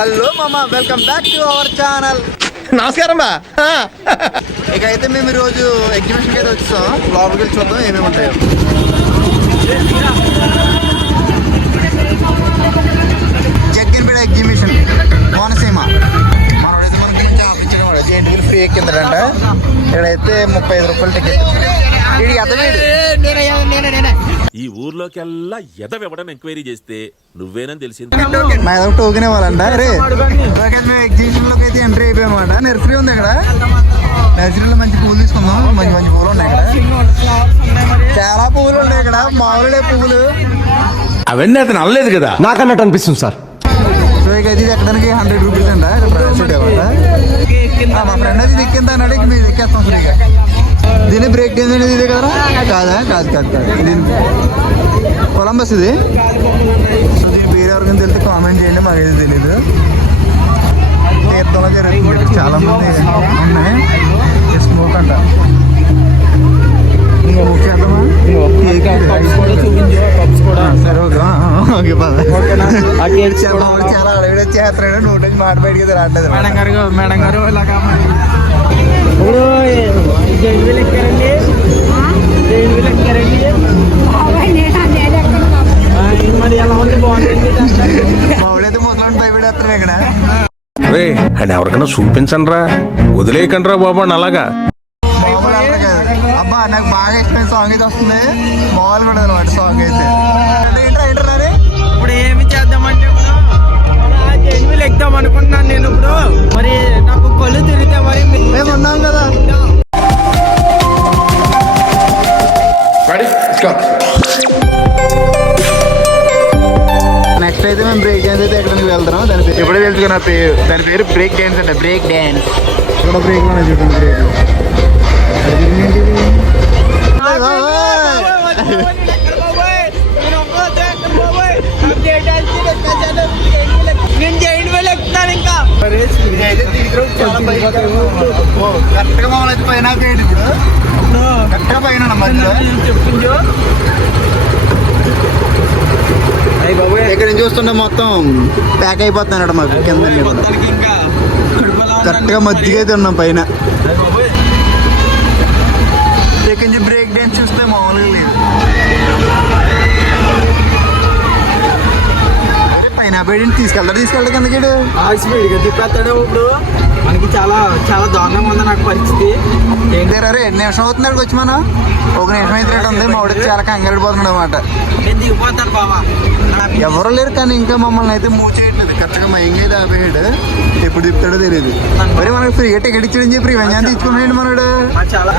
Hello మామ, welcome back to our channel. నమస్కారం బా. ఇక అయితే మేము ఈరోజు ఎగ్జిబిషన్కి అయితే వచ్చాం. లోపలికి వెళ్ళి చూద్దాం ఏమేమి ఉంటాయో. జగ్గన్పేట ఎగ్జిబిషన్ కోనసీమ. మనోడైతే మనకి మంచి ఆపించడం కూడా జెంట్ వీల్ ఫ్రీ ఎక్కిందంట. ఇక్కడైతే 35 రూపాయలు టికెట్. ఇది ఈ ఊర్లోకెల్లా ఎదవెవడని ఎంక్వైరీ చేస్తే నువ్వేనని తెలిసింది. మా ఏదో టోకెన్ ఇవ్వాలంట. అరే మేము ఎగ్జిబిషన్ లోకి అయితే ఎంట్రీ అయిపోయామాట. నర్సరీ ఉంది ఇక్కడ. నర్సరీలో మంచి పూలు తీసుకుందాం. మంచి మంచి పూలు ఉన్నాయి ఇక్కడ. చాలా పువ్వులు ఉన్నాయి ఇక్కడ. మామూలుడే పువ్వులు అవన్నీ అతను అనలేదు కదా, నాకన్నట్టు అనిపిస్తుంది సార్. సో ఇక ఇది ఎక్కడానికి 100 రూపీస్ అంట. మా ఫ్రెండ్ అది ఎక్కింది అన్నాడు. ఇక మీరు ఎక్కేస్తాం ఫ్రీగా. దీని బ్రేక్ డాన్స్ అనేది ఇదే కదా? కాదా? కాదు కాదు కాదు. దీని కొలంబస్ ఇది. సో దీని పేరు ఎవరికైనా తెలిస్తే కామెంట్ చేయండి, మాకైతే తెలీదు. తీర్థంలో జరుగుతుంది. చాలా మంది ఉన్నాయి. స్మోక్ అంట. స్మోక్ చేద్దామా? సరే ఓకే పద. చాలా అడవిడ చేస్తున్నాడు. నోటి మాట బయటికి రావట్లేదు. మేడం గారు ఇలాగా మరి ఎలా ఉంది? బాగుంటుంది. మావిడైతే ముసలి భయపడేస్తున్నాడు ఇక్కడ. అరే అండ్ ఎవరికైనా చూపించండి రా, వదిలేయకండి రా బాబు అని అలాగా. అబ్బా నాకు బాగా ఇష్టమైన సాంగ్ అయితే వస్తుంది. మామూలు కూడా అనమాట సాంగ్ అయితే. ఇప్పుడు ఏమి చేద్దామంటే జైన్వీల్ ఎక్కుదాం అనుకుంటున్నాను నేను. ఇప్పుడు మరి నాకు కళ్ళు తిరిగితే మరి మేము ఉన్నాం కదా. నెక్స్ట్ అయితే మేము బ్రేక్ డాన్స్ అయితే ఎక్కడికి వెళ్తున్నాం. దాని పేరు ఎప్పుడే తెలుసుకున్నా. దాని పేరు బ్రేక్ డాన్స్ అంట. బ్రేక్ డాన్స్ కూడా బ్రేక్ లోనే చూడండి. బ్రేక్ నేను జైన్వీల్ ఎక్కుతాను. ఇంకా కరెక్ట్గా మమ్మల్ని అయితే పైన ఇప్పుడు కరెక్ట్గా పైన మధ్యలో చెప్తుందో ఇక్కడ నుంచి చూస్తుంటే మొత్తం ప్యాక్ అయిపోతున్నాడు మాకు కింద. ఇంకా కరెక్ట్గా మధ్యగా అయితే ఉన్నాం పైన. ఇక్కడ నుంచి బ్రేక్ డాన్స్ చూస్తే మామూలుగా లేదు. పైన బయట తీసుకెళ్తాడు కిందకి. స్పీడ్గా తిప్పేస్తాడు. ఇప్పుడు మనకి చాలా చాలా దారుణంగా ఉంది నాకు పరిస్థితి. అరే 2 నిమిషం అవుతున్నాడు వచ్చి మనం. 1 నిమిషం అయితే ఉంది. మా వాడికి చాలా కంగారు పోతున్నాడు అనమాట. నేను దిగిపోతాను బాబా. ఎవరు లేరు కానీ ఇంకా మమ్మల్ని అయితే మూవ్ చేయట్లేదు. కరెక్ట్గా మా ఇంక అయితే ఆపేయాడు. ఎప్పుడు తిప్పుతాడో తెలియదు. మరి మనకు ఫ్రీగా టికెట్ ఇచ్చాడని చెప్పి ఇవన్నీ తీసుకున్నాడు మనడు. చాలా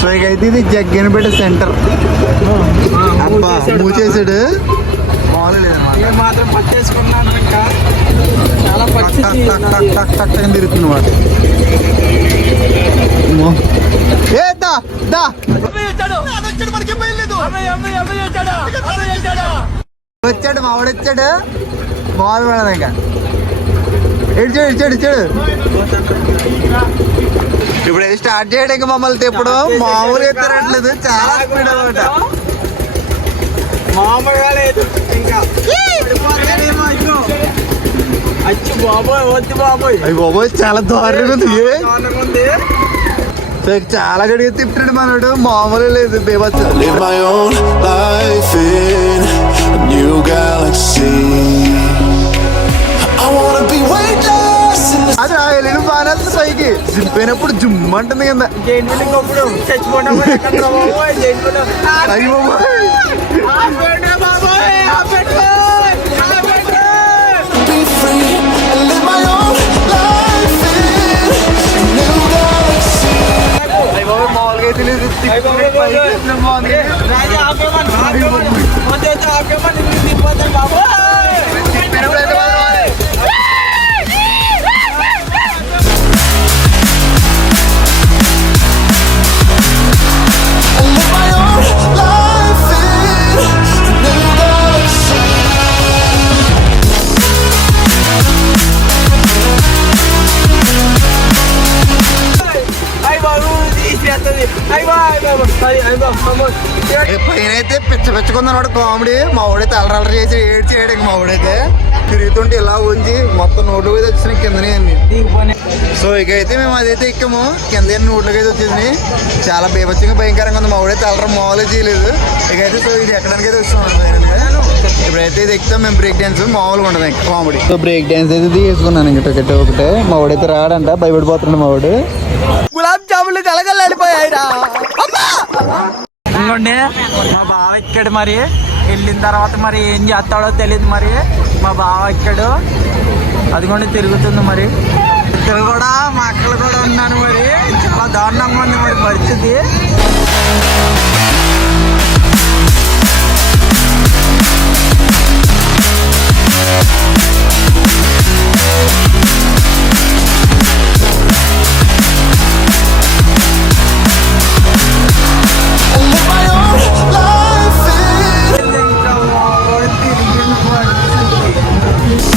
సో ఇక అయితే ఇది జగ్గన్పేట సెంటర్. అబ్బా మూవ్ చేసాడు. మామూలు లేదన్నమాట. మాత్రం పట్టేసుకున్నాను. ఇంకా చాలా పరిస్థితి తిరుగుతుంది మాట. వచ్చాడు మావాడు వచ్చాడు. మామూలు పడదు ఇంకా. ఇచ్చాడు. ఇప్పుడు స్టార్ట్ చేయడానికి మమ్మల్ని తిప్పుడు మామూలు ఎత్తారట్లేదు. చాలా స్పీడ్ అనమాట. మామూలుగా లేదు. ఇంకా అచ్చి బాబోయ్ వద్దు బాబోయ్. అయ్యి బాబోయ్ చాలా దారుణంగా ఉంది. ఉంది. చాలా గడిగా తిప్పాడు మనడు. మామూలు లేదు. బేబచ్చు Live my own life in a new galaxy. I wanna be weightless in the అది వెళ్ళిన బాగా పైకి జింపినప్పుడు జుమ్ అంటుంది కింద. జైన్వీల్ ఇంకొప్పుడు చచ్చిపోవడం బాబోయ్. జైన్వీల్ అయ్యి బాబోయ్. be free and live my own life in a new galaxy. అయ్యి బాబోయ్ మామూలుగా అయితే లేదు. రాజా ఆపేమని ఆపేమని తిప్పిపోతాను బాబోయ్. Live my own life in a new galaxy. అయ్యి బాబు తీసేస్తుంది. అయ్యి బాబు పైన అయితే పిచ్చకుందన్నాడు కామెడీ. మా వాడైతే అలరలర చేసి ఏడ్చేయడానికి. మా వాడైతే తిరుగుతుంటే ఇలా ఉంచి మొత్తం నోట్లోకి అయితే వచ్చినాయి కిందనే అన్ని. దిగిపోయి సో ఇకైతే మేము అదైతే ఎక్కాము కింద నోట్లోకి అయితే వచ్చేసింది. చాలా బీభత్సంగా భయంకరంగా ఉంది. మా ఊడైతే అల్లరం మామూలుగా చేయలేదు. ఇకైతే సో ఇది ఎక్కడానికి అయితే వస్తున్నాం. ఇప్పుడైతే ఇది ఎక్కుతాం మేము. బ్రేక్ డాన్స్ మామూలుగా ఉంటుంది కామెడీ. సో బ్రేక్ డాన్స్ అయితే తీసుకున్నాను ఇంకా టికెట్ ఒకటే. మా వాడైతే రాడంట, భయపడిపోతున్నాడు మా వాడు. గులాబ్ జాములు కలగలాడిపోయాయిరా. ఇంకోండి మా బావ ఎక్కాడు. మరి వెళ్ళిన తర్వాత మరి ఏం చేస్తాడో తెలియదు. మరి మా బావ ఎక్కాడు, అదిగోండి తిరుగుతుంది. మరి ఇద్దరు కూడా మా అక్కలు కూడా ఉన్నాను. మరి మా దారుణంగా ఉంది మరి పరిస్థితి. and live my own life in. ఇంకా మా వాడు తిరిగిన పరిస్థితి.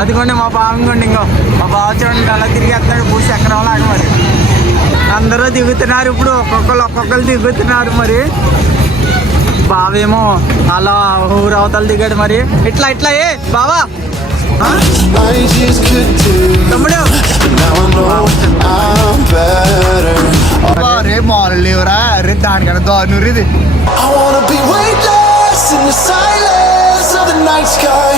అదిగోండి మా బావంగోండి. ఇంకో మా బావ చూడండి అలా తిరిగేస్తాడు పూసి ఎకరం లాగా. మరి అందరూ దిగుతున్నారు ఇప్పుడు, ఒక్కొక్కరు దిగుతున్నారు. మరి బావేమో అలా ఊరవతలు దిగాడు. మరి ఇట్లా ఏ బావా I just could do. తమ్ముడు Now I know I'm better. రే మామూలు లేవురా. రే దానికన్నా దారుణం ఇది. I wanna be weightless in the silence of the night sky.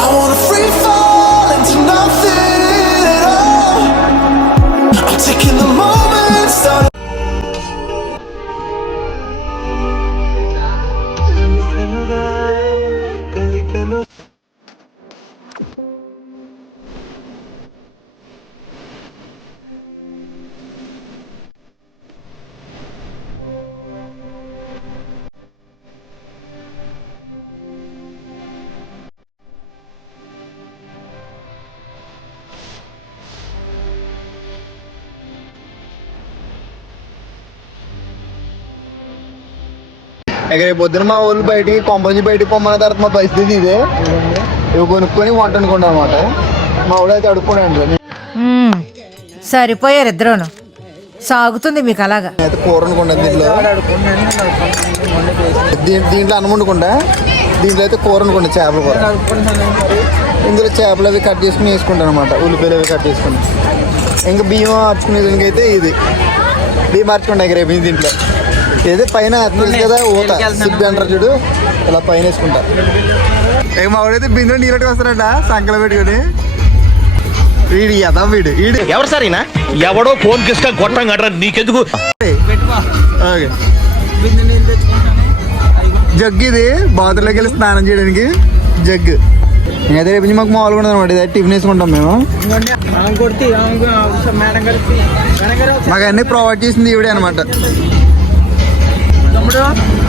I wanna free fall into nothing at all. I'm taking the moment, starting. ఇక రేపు పొద్దున మా ఊళ్ళు బయటికి కొంపంచి బయటికి పొమ్మన్న తర్వాత మా పరిస్థితి ఇదే. ఇవి కొనుక్కొని వంట అనుకుంటాం అనమాట. మా ఊళ్ళో అయితే అడుక్కోండి. సరిపోయారు ఇద్దరును. సాగుతుంది మీకు అలాగా. అయితే కూర వండుకుంటా దీంట్లో. దీంట్లో అన్నం వండుకుంటా. దీంట్లో అయితే కూర వండుకుంటా, చేపల కూర. ఇందులో చేపలు అవి కట్ చేసుకుని వేసుకుంటాను అనమాట. ఉల్లిపాయలు అవి కట్ చేసుకుని. ఇంకా బియ్యం మార్చుకునే దానికైతే ఇది బియ్యం మార్చుకుంటా రేపు దీంట్లో. ఏదో పైన తెలుసు కదా ఊత సిబ్బి అంటారు చూడు, ఇలా పైన వేసుకుంటా. ఇక మా వాడైతే బిందులో నీళ్ళకి వస్తారంట సంకల పెట్టుకుని. వీడు ఎదా వీడు ఎవరు సరేనా ఎవడో ఫోన్ కిస్కా కొట్టం కట్టరా నీకెందుకు. ఓకే జగ్గు ఇది బాత్రూంలోకి వెళ్ళి స్నానం చేయడానికి జగ్గు. అయితే రేపు నుంచి మాకు మామూలుగా ఉండదు అనమాట. ఇది టిఫిన్ వేసుకుంటాం మేము. మాకు అన్ని ప్రొవైడ్ చేసింది ఈవిడే అనమాట.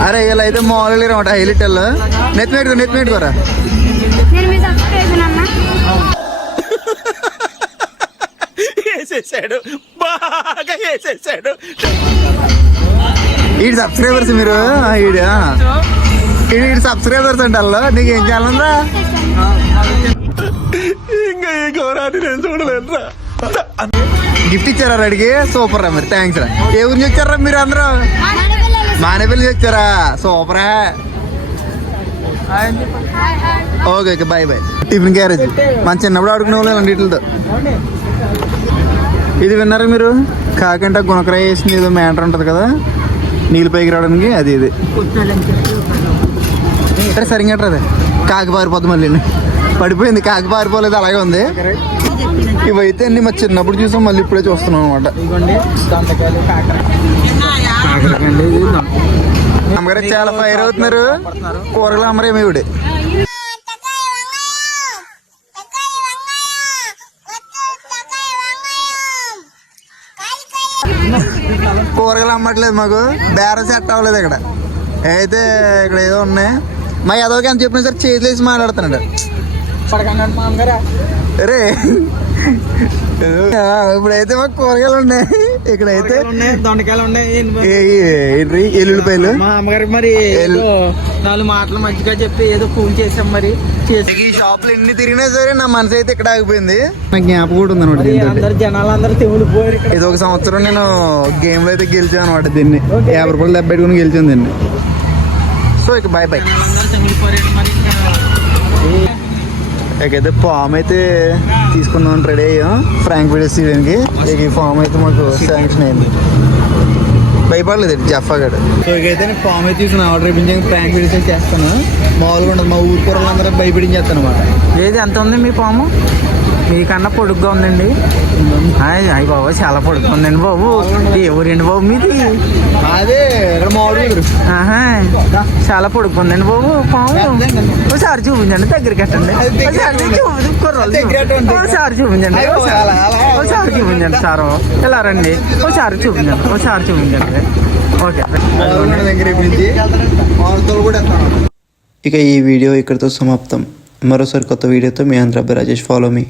అరే ఇలా అయితే మామూలు అనమాట. హైలైట్ నెత్తి పెట్టుకోరా. వేసేసాడు, బాగా వేసేసాడు. ఈ సబ్స్క్రైబర్స్ మీరు ఈ సబ్స్క్రైబర్స్ అంటే వాళ్ళు నీకేం చేయాలరా. ఇంకా ఏ ఘోరాన్ని నేను చూడలేనురా. గిఫ్ట్ ఇచ్చారా అడిగి? సూపర్ రా. మరి థ్యాంక్స్ రా. ఏ ఊరి నుంచి వచ్చారా మీరు అందరూ? మానేపల్లి వచ్చారా? సూపరా. Okay okay bye bye. Tiffin carriage మన చిన్నప్పుడు ఆడుకునే వాళ్ళు అన్నిటితో. ఇది విన్నారా మీరు? కాకంటే గుణకరాయ వేసింది ఏదో మ్యాటర్ ఉంటుంది కదా నీళ్ళు పైకి రావడానికి, అది ఇది సరిగ్గా అదే కాకి పారిపోద్ది. మళ్ళీ పడిపోయింది, కాకి పారిపోలేదు, అలాగే ఉంది. ఇవైతే అన్ని మా చిన్నప్పుడు చూసాం, మళ్ళీ ఇప్పుడే చూస్తున్నాం అనమాట. అమ్మగారు చాలా ఫైర్ అవుతున్నారు. కూరలు అమ్మరేమి ఇవిడే. కూరగాయలు అమ్మట్లేదు మాకు, బేరం సెట్ అవ్వలేదు ఇక్కడ. అయితే ఇక్కడ ఏదో ఉన్నాయి. మా ఎదోకి అని చెప్పిన సరే చేతులు వేసి మాట్లాడుతున్నాడు. రే ఇప్పుడైతే మాకు కూరగాయలు ఉన్నాయి. ఇక్కడైతే దొండకాయలు ఉన్నాయి ఏంటి ఎల్లుల్లిపాయలు. మా అమ్మగారికి మరి ఏదో 4 మాటలు మంచిగా చెప్పి ఏదో ఫోన్ చేసాం మరి ఈ షాపులు ఎన్ని తిరిగినా సరే నా మనసు అయితే ఇక్కడ ఆగిపోయింది. నాకు జ్ఞాపకం కూడా ఉంది అనమాట దీంతో. అందరు జనాలు అందరూ తెగులు పోయారు ఇక్కడ. ఇది ఒక సంవత్సరం నేను గేమ్ లో అయితే గెలిచాను అనమాట దీన్ని. 50 రూపాయలు దెబ్బ పెట్టుకుని గెలిచాను దీన్ని. సో ఇక బాయ్ బాయ్. జనాలందరూ తెగులు పోయారు మరి ఇకైతే ఫామ్ అయితే తీసుకుందామని రెడీ అయ్యాం ఫ్రాంక్ వీడియోస్ తీయడానికి. ఇక ఈ ఫామ్ అయితే మాకు శాంక్షన్ అయింది. భయపడలేదు జఫా గడు. సో ఇకైతే నేను ఫామ్ అయితే తీసుకుని ఆర్డర్ ఇప్పించాను. ఫ్రాంక్ వీడియోస్ చేస్తాను. మామూలుగా ఉండదు, మా ఊరు కూరలందరూ భయపడించేస్తాను అనమాట. ఏది ఎంత ఉంది మీ పాము? మీకన్నా పొడుగ్గా ఉందండి. అయ్యి బాబు చాలా పొడుగ్గా ఉందండి బాబు. ఏ ఊరండి బాబు మీది? అదే ఇక్కడ మామిడి. ఆహా, చాలా పొడుగ్గా ఉందండి బాబు పాము. ఒకసారి చూపించండి, దగ్గరికి ఎట్టండి. ఒకసారి చూపించండి, ఒకసారి చూపించండి సార్. ఇలా రండి, ఒకసారి చూపించండి, ఒకసారి చూపించండి. ఓకే. దగ్గర ఇప్పించి మామిడితో కూడా ఇక ఈ వీడియో ఇక్కడితో సమాప్తం. మరోసారి కొత్త వీడియోతో మీ ఆంధ్ర రాజేష్. ఫాలో మీ.